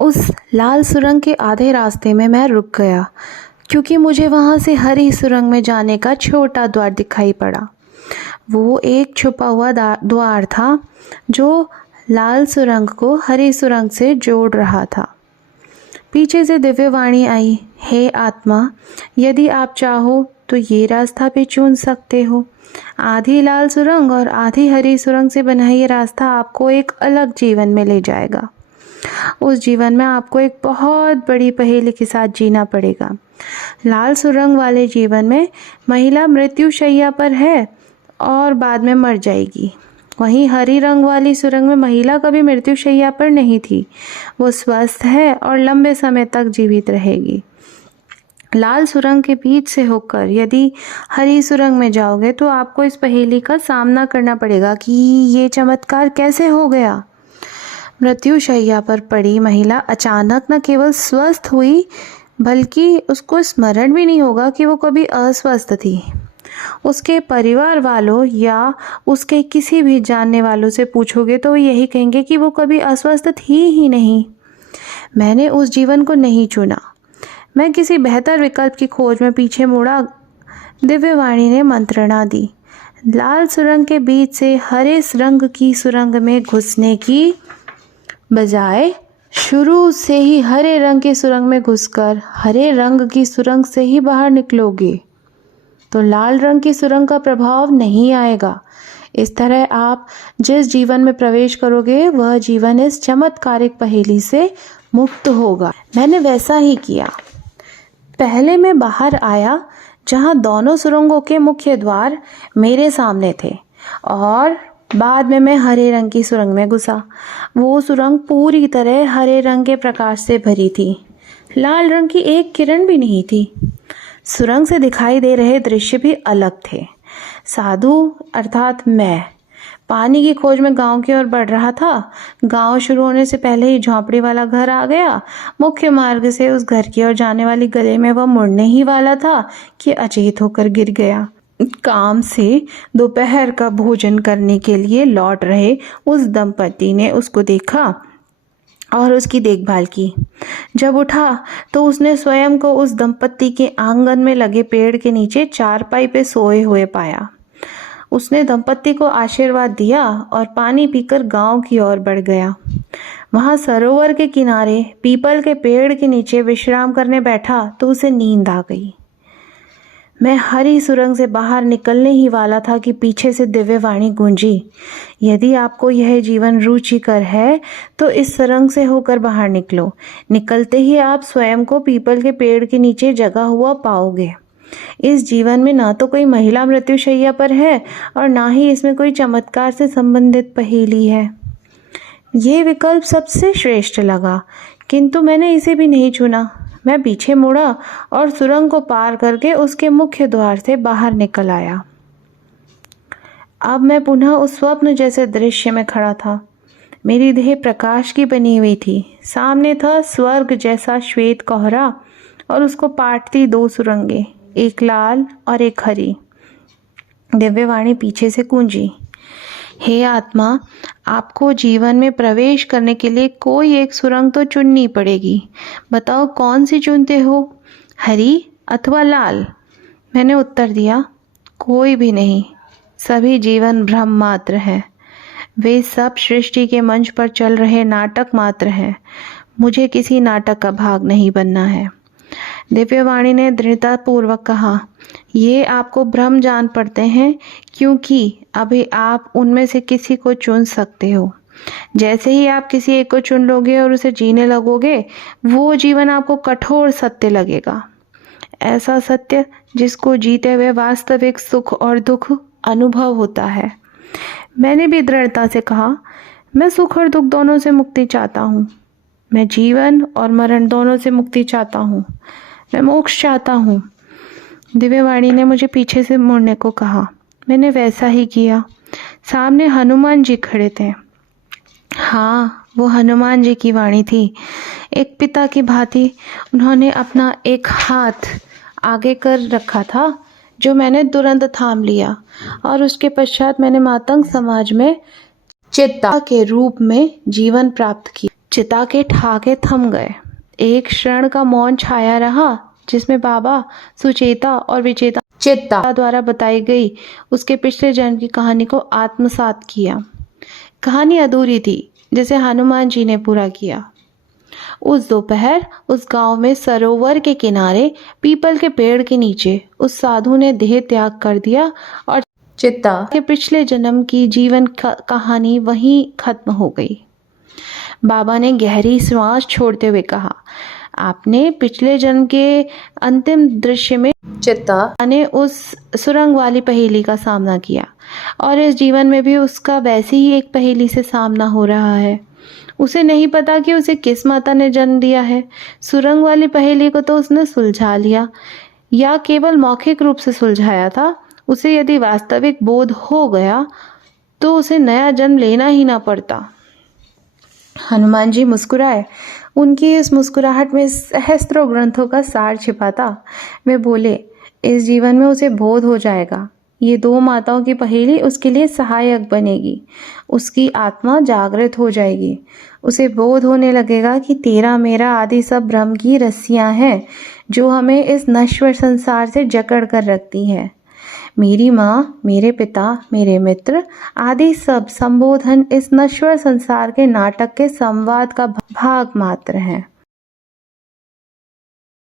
उस लाल सुरंग के आधे रास्ते में मैं रुक गया, क्योंकि मुझे वहाँ से हरी सुरंग में जाने का छोटा द्वार दिखाई पड़ा। वो एक छुपा हुआ द्वार था जो लाल सुरंग को हरी सुरंग से जोड़ रहा था। पीछे से दिव्य वाणी आई, हे आत्मा, यदि आप चाहो तो ये रास्ता भी चुन सकते हो। आधी लाल सुरंग और आधी हरी सुरंग से बना ये रास्ता आपको एक अलग जीवन में ले जाएगा। उस जीवन में आपको एक बहुत बड़ी पहेली के साथ जीना पड़ेगा। लाल सुरंग वाले जीवन में महिला मृत्यु शैया पर है और बाद में मर जाएगी। वहीं हरी रंग वाली सुरंग में महिला कभी मृत्यु शैया पर नहीं थी, वो स्वस्थ है और लंबे समय तक जीवित रहेगी। लाल सुरंग के बीच से होकर यदि हरी सुरंग में जाओगे तो आपको इस पहेली का सामना करना पड़ेगा कि ये चमत्कार कैसे हो गया। मृत्यु शैया पर पड़ी महिला अचानक न केवल स्वस्थ हुई, बल्कि उसको स्मरण भी नहीं होगा कि वो कभी अस्वस्थ थी। उसके परिवार वालों या उसके किसी भी जानने वालों से पूछोगे तो यही कहेंगे कि वो कभी अस्वस्थ थी ही नहीं। मैंने उस जीवन को नहीं चुना, मैं किसी बेहतर विकल्प की खोज में पीछे मुड़ा। दिव्यवाणी ने मंत्रणा दी, लाल सुरंग के बीच से हरे रंग की सुरंग में घुसने की बजाय शुरू से ही हरे रंग की सुरंग में घुसकर हरे रंग की सुरंग से ही बाहर निकलोगे तो लाल रंग की सुरंग का प्रभाव नहीं आएगा। इस तरह आप जिस जीवन में प्रवेश करोगे वह जीवन इस चमत्कारिक पहेली से मुक्त होगा। मैंने वैसा ही किया। पहले मैं बाहर आया जहां दोनों सुरंगों के मुख्य द्वार मेरे सामने थे और बाद में मैं हरे रंग की सुरंग में घुसा। वो सुरंग पूरी तरह हरे रंग के प्रकाश से भरी थी, लाल रंग की एक किरण भी नहीं थी। सुरंग से दिखाई दे रहे दृश्य भी अलग थे। साधु अर्थात मैं पानी की खोज में गांव की ओर बढ़ रहा था। गांव शुरू होने से पहले ही झोंपड़ी वाला घर आ गया। मुख्य मार्ग से उस घर की ओर जाने वाली गली में वह मुड़ने ही वाला था कि अचेत होकर गिर गया। काम से दोपहर का भोजन करने के लिए लौट रहे उस दंपति ने उसको देखा और उसकी देखभाल की। जब उठा तो उसने स्वयं को उस दंपति के आंगन में लगे पेड़ के नीचे चारपाई पे सोए हुए पाया। उसने दंपति को आशीर्वाद दिया और पानी पीकर गांव की ओर बढ़ गया। वहां सरोवर के किनारे पीपल के पेड़ के नीचे विश्राम करने बैठा तो उसे नींद आ गई। मैं हरी सुरंग से बाहर निकलने ही वाला था कि पीछे से दिव्यवाणी गूंजी, यदि आपको यह जीवन रुचिकर है तो इस सुरंग से होकर बाहर निकलो। निकलते ही आप स्वयं को पीपल के पेड़ के नीचे जगा हुआ पाओगे। इस जीवन में ना तो कोई महिला मृत्यु शैया पर है और ना ही इसमें कोई चमत्कार से संबंधित पहेली है। ये विकल्प सबसे श्रेष्ठ लगा, किंतु मैंने इसे भी नहीं चुना। मैं पीछे मुड़ा और सुरंग को पार करके उसके मुख्य द्वार से बाहर निकल आया। अब मैं पुनः उस स्वप्न जैसे दृश्य में खड़ा था। मेरी देह प्रकाश की बनी हुई थी। सामने था स्वर्ग जैसा श्वेत कोहरा और उसको पाटती दो सुरंगें, एक लाल और एक हरी। दिव्यवाणी पीछे से गूंजी, हे आत्मा, आपको जीवन में प्रवेश करने के लिए कोई एक सुरंग तो चुननी पड़ेगी। बताओ कौन सी चुनते हो, हरी अथवा लाल? मैंने उत्तर दिया, कोई भी नहीं, सभी जीवन भ्रम मात्र है। वे सब सृष्टि के मंच पर चल रहे नाटक मात्र हैं। मुझे किसी नाटक का भाग नहीं बनना है। दिव्यवाणी ने दृढ़तापूर्वक कहा, ये आपको भ्रम जान पड़ते हैं क्योंकि अभी आप उनमें से किसी को चुन सकते हो। जैसे ही आप किसी एक को चुन लोगे और उसे जीने लगोगे, वो जीवन आपको कठोर सत्य लगेगा। ऐसा सत्य जिसको जीते हुए वास्तविक सुख और दुख अनुभव होता है। मैंने भी दृढ़ता से कहा, मैं सुख और दुख दोनों से मुक्ति चाहता हूँ। मैं जीवन और मरण दोनों से मुक्ति चाहता हूँ। मैं मोक्ष चाहता हूँ। दिव्यवाणी ने मुझे पीछे से मुड़ने को कहा। मैंने वैसा ही किया। सामने हनुमान जी खड़े थे। हाँ, वो हनुमान जी की वाणी थी। एक पिता की भांति उन्होंने अपना एक हाथ आगे कर रखा था, जो मैंने तुरंत थाम लिया और उसके पश्चात मैंने मातंग समाज में चित्ता के रूप में जीवन प्राप्त किया। चिता के ठाके थम गए। एक क्षण का मौन छाया रहा जिसमें बाबा सुचेता और विचेता चित्ता द्वारा बताई गई उसके पिछले जन्म की कहानी को आत्मसात किया। कहानी अधूरी थी जिसे हनुमान जी ने पूरा किया। उस दोपहर उस गांव में सरोवर के किनारे पीपल के पेड़ के नीचे उस साधु ने देह त्याग कर दिया और चित्ता के पिछले जन्म की जीवन कहानी वहीं खत्म हो गई। बाबा ने गहरी सांस छोड़ते हुए कहा, आपने पिछले जन्म के अंतिम दृश्य में चित्ता ने उस सुरंग वाली पहेली का सामना किया और इस जीवन में भी उसका वैसे ही एक पहेली से सामना हो रहा है। उसे नहीं पता कि उसे किस माता ने जन्म दिया है। सुरंग वाली पहेली को तो उसने सुलझा लिया या केवल मौखिक रूप से सुलझाया था। उसे यदि वास्तविक बोध हो गया तो उसे नया जन्म लेना ही ना पड़ता। हनुमान जी मुस्कुराए। उनकी इस मुस्कुराहट में सहस्त्रों ग्रंथों का सार छिपा था। वे बोले, इस जीवन में उसे बोध हो जाएगा। ये दो माताओं की पहेली उसके लिए सहायक बनेगी। उसकी आत्मा जागृत हो जाएगी। उसे बोध होने लगेगा कि तेरा मेरा आदि सब भ्रम की रस्सियां हैं जो हमें इस नश्वर संसार से जकड़ कर रखती हैं। मेरी माँ, मेरे पिता, मेरे मित्र आदि सब संबोधन इस नश्वर संसार के नाटक के संवाद का भाग मात्र हैं।